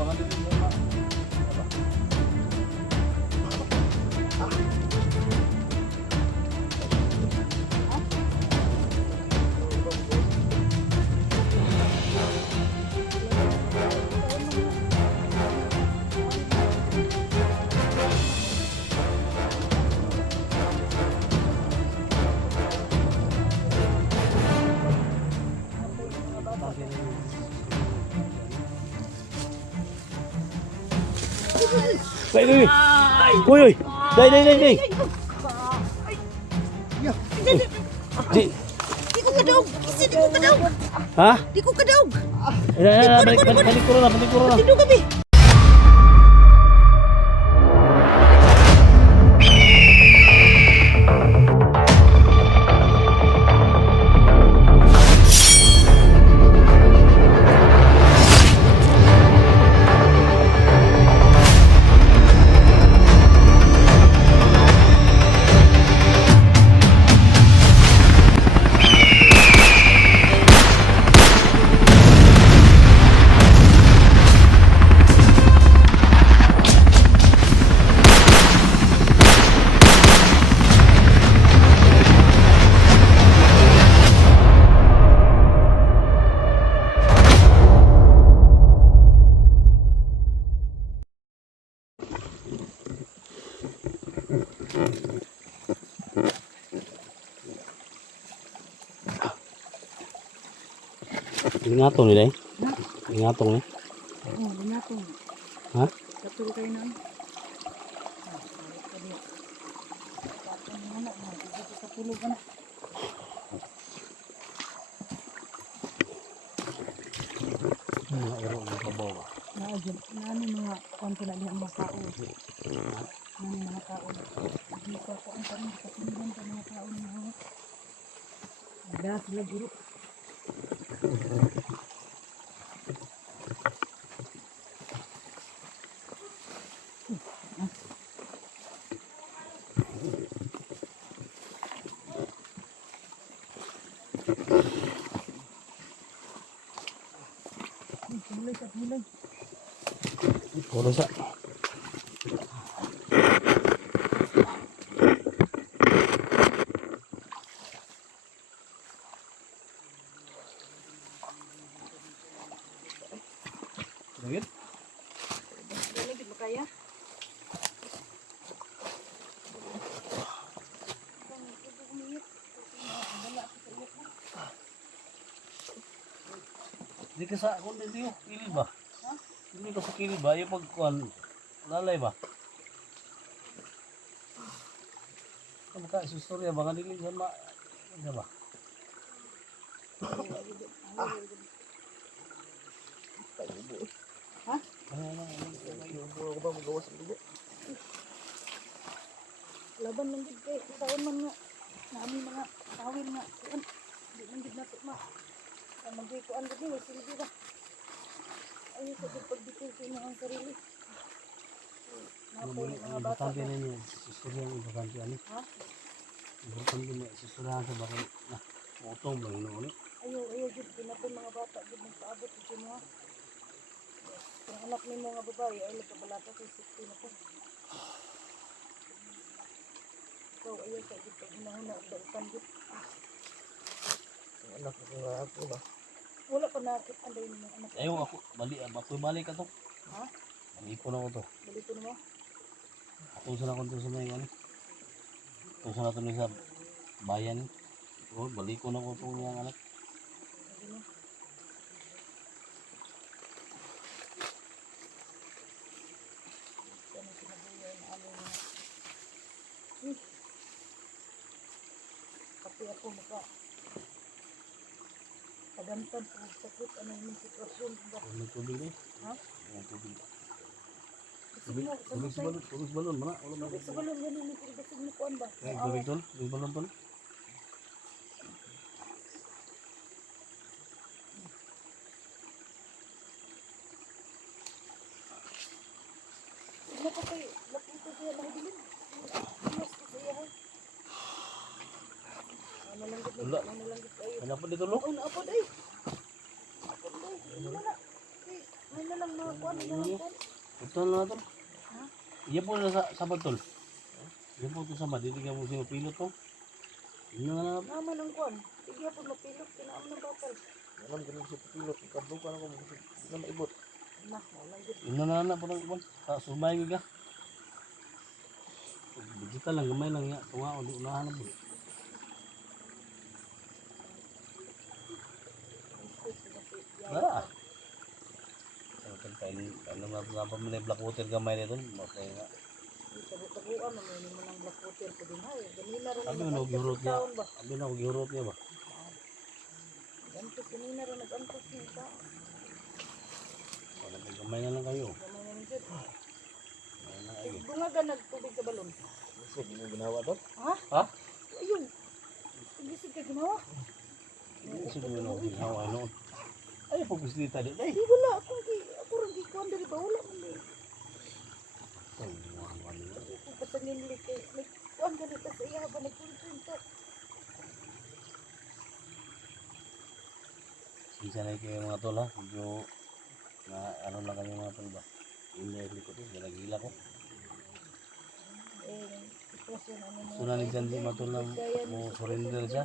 baka dito na. Dai, dai. Uy, uy. Dai, dai, dai, dai. Di. Di ko kadaog. Kasi di ko kadaog. Ha? Di ko kadaog. Balik ko na, balik ko na. Tindo kami. Ingatong ni dai. Ingatong ni. Oh, binatong. Ha? Katulog kayo na. Katulog ka na. Nani mga konti na diyan mga tao. Nani mga tao. Hindi ko ako ang tanong katulungan sa mga tao na hawak. Ada sila guru. Puro sa. Lagit? Lagit mo kaya? Di ka sa kung hindi yung kilid ba? Ha? Hindi ka sa kilid ba? Yung pagkuhan, lalay ba? Ano ka, sustorya, baka hindi ka ma... Ano ba? Ha? Laban lang gid kay taon man nga. Nami mga tawil nga. Di man gid nato ma. Magikuan gid ni silbi ba. Ay sa pagdikil sa inyong sarili. Napoy mga bata. Importante na niya, sustorya ang importante ano? Ha? Importante na sustorya sa bakit na utong lang noon. Ayaw gid pinapoy mga bata gid magpaabot sa mo. Kung anak ni mga babae ay nagkabalata sa sikti na po. Ikaw ayaw ka gid pag hinahuna og dautan gid. Anak ko nga ako ba? Wala pa nakit anday ni mga anak. Ayaw ako, balik ka to. Ha? Balik ko na ko to. Balik ko mo. Tusa na ko to sa may ano. Tusa na to ni sa bayan. Oh, balik ko na ko tong yang anak. Kasi ako maka kadamtan ang sakit ano yung sitwasyon ba? May tubig ni. Ha? May tubig. Sige mo, Tubig sa balon, mana? Wala tubig sa balon ganun ni kasi mo kuan ba? Tubig tol, tubig balon tol. Lapit ko siya mahidilin. Mas ko siya ha. Malanggit Wala. kayo. Ano pa dito lo? Oh, naapod ay. Naapod ay. Wala. May nalang mga mga kuan na kuan. Betul na tol. Ha? Iya po na sa tol. Iya po to sama dili ka mo sino pilot to. Inyo na lang. Naman ang kuan. Sige po mapilot kinaam ng bakal. Alam ko si pilot, kablo ka na ko mo na maibot. Nah, walang gid. Inyo na lang po ng kuan. Sa sumay ka. Digital lang gamay lang ya. Tunga o di unahan na po. Wala. Kan kain mga pamilya black water gamay nito. Matay nga. Tagu-taguan na may mo ng black water ko din hay. Ganina ron. Abi na gihurot niya. Abi na gihurot niya ba. Ganito ganina ron nag-antos niya ta. Wala gamay na lang kayo. Gamay na gid. Gamay na kayo. Bunga nagtubig sa balon. Isip mo ginawa to? Ha? Ha? Ayun. Gisig ka ginawa. Sige mo na ginawa noon. Ay publicity din. Ay. Di wala ako rin gikuan dali ba wala man di. Kung pasanili kay may kuan ganito sa iya ba nagpunta. Isa na kayo mga tol ha. Medyo na ano lang kami mga tol ba. Hindi ko to. Gila ko. So nanigyan din mga tol na mo surrender siya.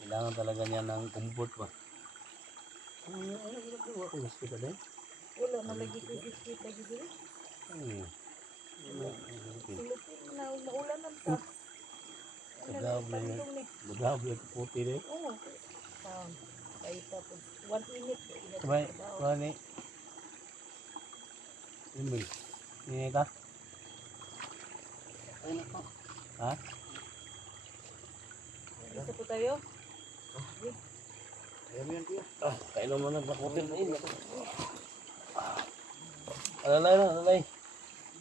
Kailangan talaga niya ng comfort ba. Wala na lagi ko biscuit lagi diri. Silupin mo na maulanan ta. Budab yung puti rin. Oo. Kaya tapos 1 minute. Sabay, wala ni. Imbil. Ini ka? Ha? Isa po tayo. Ayan yan kuya. Kailan mo ng bakutin na ini. Alalay na, alalay.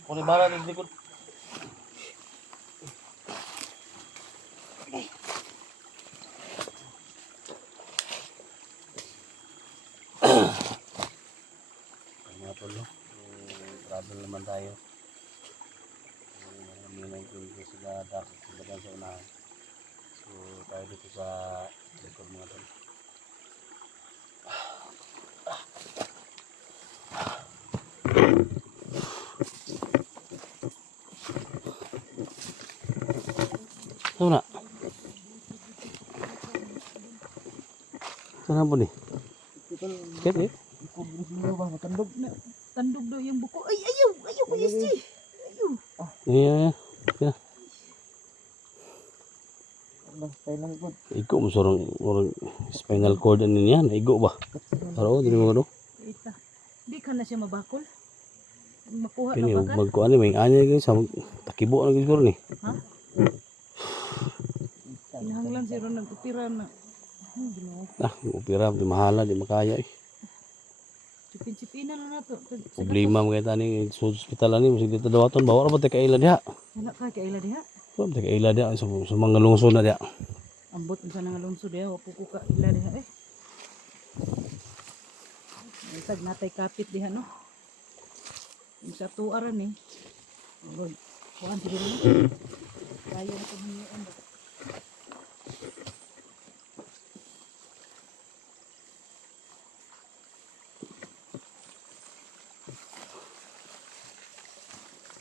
Kung ibara ng likod. Mga tol, no? Travel naman tayo. Marami yung sila dapat sila sa unahan. So tayo dito sa likod mga tol. Saan na? Saan po ni? Kaya eh? Tandog daw yung buko. Ay, ayaw ko yesti. Ayaw. Iya. Kailan ko? Igo mo sorong spinal cord ano niya, naigo ba? Pero dili mo ano? Ita. Di ka na siya mabakol. Makuha Kini na ba ka? magkuan ni may anya gyud sa takibo na gyud ni. Ha? Kinahanglan si Ron nag-upira na. Ginawa. Upira di mahala di makaya eh. Sipin-sipinan na to. Problema mo kay tani sa ospital ani mo dito dawaton bawa ra ba ta kaila diha. Wala ka kaila diha. Wa ta kaila diha sa mga lungsod na diha. Ambot sa nang lungsod diha wa puko ka ila diha eh. Isag natay kapit diha no. Yung sa tuaran eh. Lord, kuhan siguro no. Kaya na paghingian ba.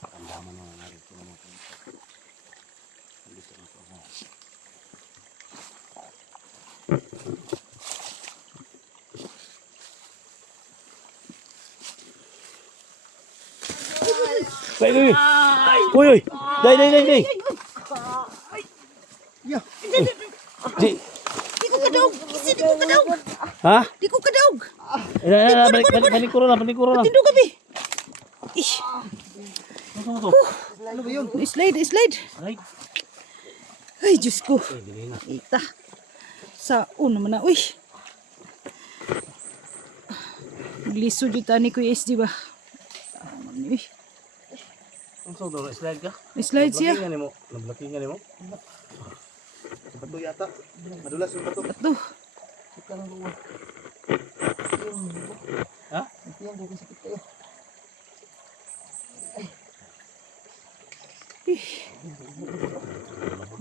Andaman na nga rito mo. Dito na po. Dai. Uy. Dai. Ya. Di. Di ko kadaog. Isi di ko kadaog. Ha? Di ko kadaog. Balik ko na. Tindo kami. Ish. Ano to? Ano ba yun? Slide. Right. Ay, Diyos ko. Dili na. Ita. Sa naman na. Uy. Nagliso dito tani ko yung SD ba? Uy. Ang so do slide ka? Slide siya. Nablocking mo. Bato yata. Madulas yung bato. Ito. Sika ng luwa. Ha? Yan, di ko sakit kayo.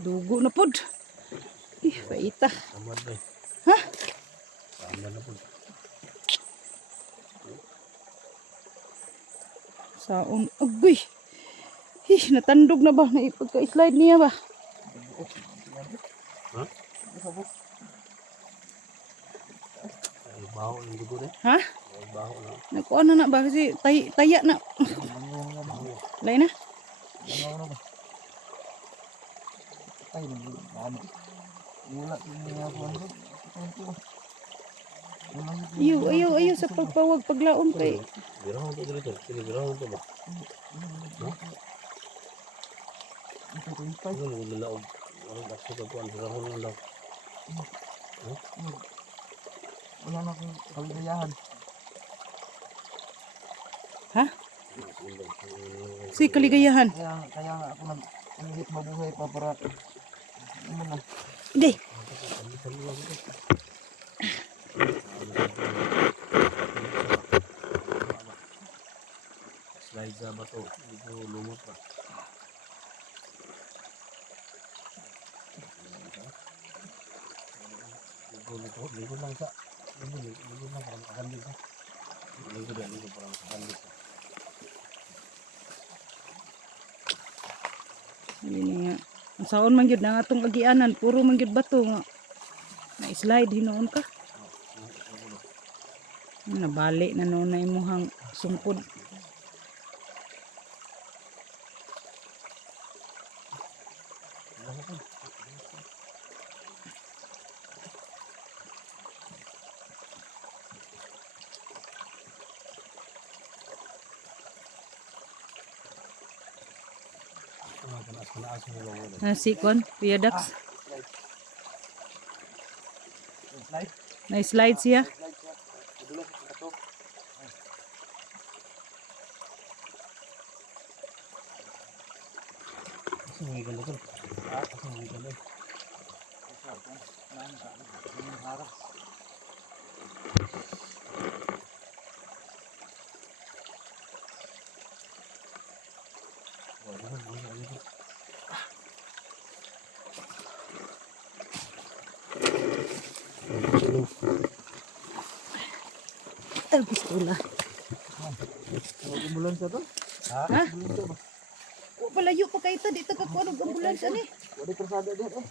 Dugo na pod. Paita. Samad ba? Ha? Samad na po. Saon. Agoy. Natandog na ba? Naipagka-slide niya ba? Ha? Ay, baho yung dugo na. Ha? Ay, baho na. Nakuha na ba? Kasi taya na. Lain na. Ay, ano? Wala yung mga buwan ko. Ayaw sa pagpawag paglaom kay. Birahon to dito. Sili birahon to ba? Ano mo lalaog? Walang bakso ka kuhan. Birahon lang daw. Wala na akong kaligayahan. Ha? Si kaligayahan. Kaya nga ako nag-ihit mabuhay pa para ano na. Hindi. Slide sa bato. Dito lumot pa. Ligo lang sa. Ligo lang parang kakandil ka. Ligo parang kakandil ka. Hindi nga. Ang saon man gyud na atong agianan, puro man gyud bato nga. Na-slide hinoon ka. Nabali na noon na imuhang sungkod. Si Kon, Kuya Dax. Na-slide siya. Kasi may ganda to. Kasi may ganda. Ay, pistola. Ambulansya to? Ha? O, palayo pa kayo to. Dito ka kuha ng ambulansya ni. Wala persada din eh.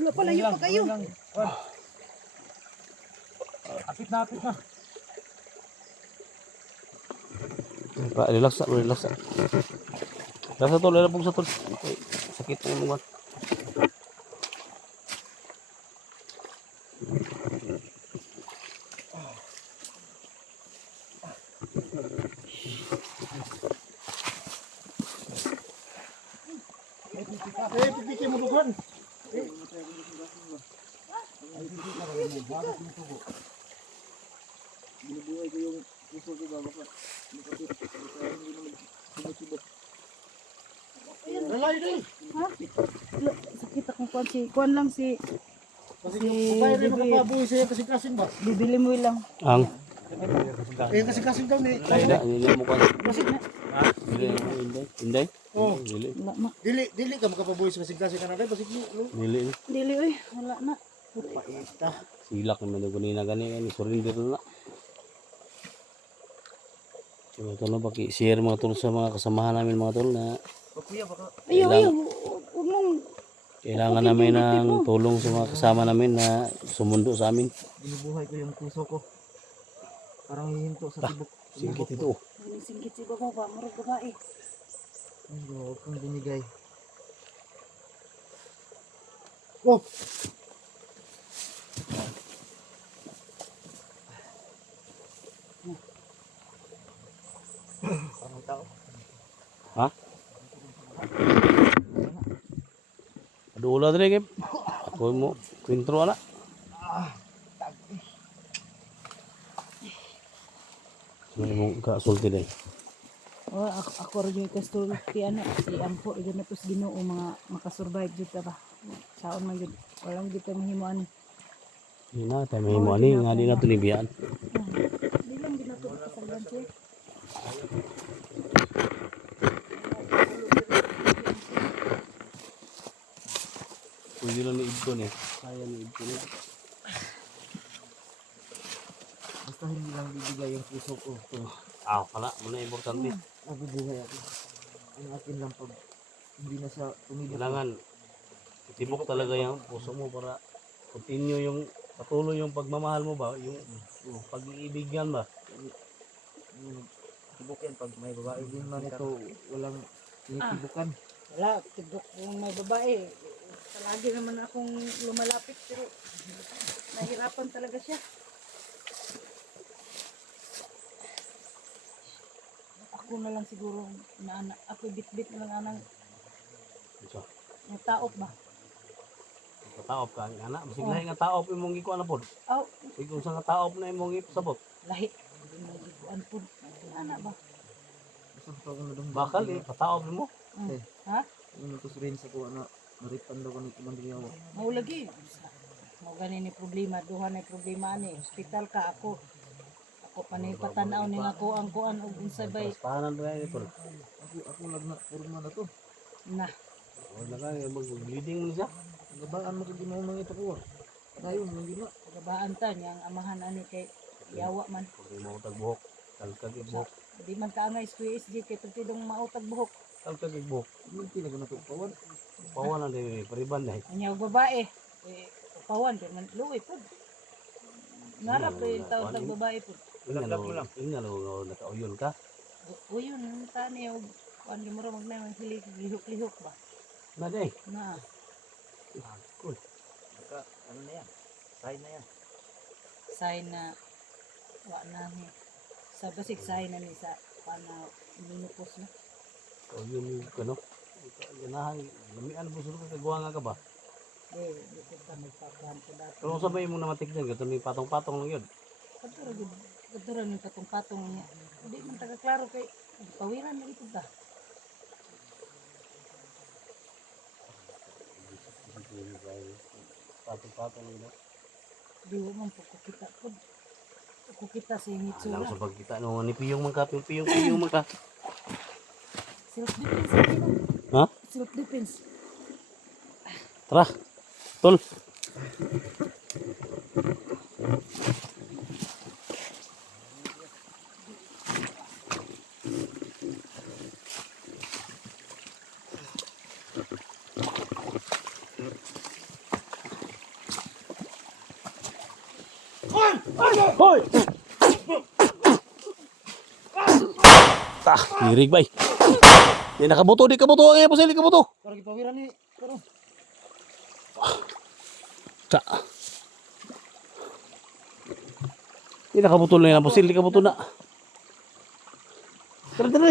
Wala, palayo pa kayo. Apit na. Relax na, relax na. Relax na tol, lalapog sa tol. Okay, sakit na yung mga. Pipiki mo bukan. Binubuhay ko yung puso ko ba baka hindi naman sumutubok. Lalay din! Ha? Wala, sakit akong kuhan si. Kuhan lang si. Kasi yung babae rin makapabuhay sa'yo kasing-kasing ba? Bibili mo lang. Ang? Eh kasing-kasing daw ni. Hindi mo ka. Kasi na. Hindi? Oh. Dili. Wala ma. Dili ka makapabuhay sa kasing-kasing ka na rin. Basig mo. Dili. Dili oy. Wala na. Paita. Silak naman yung ganina ganina. Surrender na. So ito na share mga tol sa mga kasamahan namin mga tol na Kuya baka. Ayaw. Huwag mong. kailangan namin ng tulong sa mga kasama namin na sumundo sa amin. Binubuhay ko yung puso ko. Parang hihinto sa tibok. Singkit ito. Singgit si baba ba? Marag babae. Huwag kang binigay. Oh! Parang tao. Ha? Adula dre kay. Ako mo kwentro ana. May mo ka sulti day. Oh, ako rin yung kastulti ano, si Ampo, yun na tos Ginoo mga makasurvive dito ba. Saon man yun, walang dito mahimuan. Ina tay may mo ani nga di na tunibiyaan. Di lang ginato kasalan siya. Pwede lang ni Ibton eh. Kaya ni Ibton eh. Basta hindi lang bibigay yung puso ko. Ah, pala, muna importante. nabubuhay ako. Ang akin lang pag hindi na siya tumibok. Kailangan itibok talaga yung puso mo para continue yung patuloy yung pagmamahal mo ba, yung pag-iibigan ba. Tibok yan pag may babae din man ito, walang tinitibukan. Wala, tibok kung may babae. Palagi naman akong lumalapit pero nahirapan talaga siya. Ako na lang siguro ako bit-bit na lang anang So, taop ba? kataop ka ang anak, masig lahi nga taop imong gikuan na pod. Aw, Sig unsa nga taop na imong ipasabot. lahi. Hindi mo gikuan po. Ana ba? Basta pa akong nadang Bakal eh, pataop mo. Mm. Ha? Yung ito rin sa kuha na maripan daw ka ni Kumandriyawa. Mao lagi. Mao gani ni problema, duha na problema ni. Hospital ka ako. Ako panay patanaw ni nga ko ang kuan og unsay bay Pahanan ba yan ito? Ako lang na kurma na to. na. Wala ka, mag-bleeding mo siya. Nagabaan mo sa ginawa ng ito kuha. Ngayon, hindi na. Gabaan ta niya ang amahan ani kay yawa man. Pag mo tagbuhok, talkag ibuhok, Di man ka nga SQSG kay tutidong mautag buhok. talkag ibuhok. Hindi na ko na ito kawan. Pawan na din, pariban dahil. Anya og babae. Pawan pero man luoy pud. Ngarap Ano, yung taon ano, tag babae pud. Ingalo, nakauyon ka. Uyon tani og kuan gyud mo magna lihok-lihok ba. Na day. Na. Cool. Ano na yan? Sign na yan. Sign na wa na ni. Sa basig sign na ni sa pana minupos na. So yun yung ano. Ganahan, lamian mo sunod ka gawa nga ka ba? Dito ka magpakuhan ko dati. Pero kung sabay mo na matignan, gato may patong-patong lang yun. Kadura ni patong-patong niya. Hindi man taga klaro kay pawiran lagi pud ta. Patong-patong lang yun. Di mo man po kita pud. Ko kita sa Alam ngitsura. sa pagkita no, ni piyong man ka, piyong man ka. Self defense lagi no. Ha? Self defense. Tara, tol. Hoy! Kirig bay. Di nakabuto, di kabuto ang ipos, di kabuto. Pero gipawiran ni. Pero. Sa. Di nakabuto na yan, di kabuto na. Tara, tara.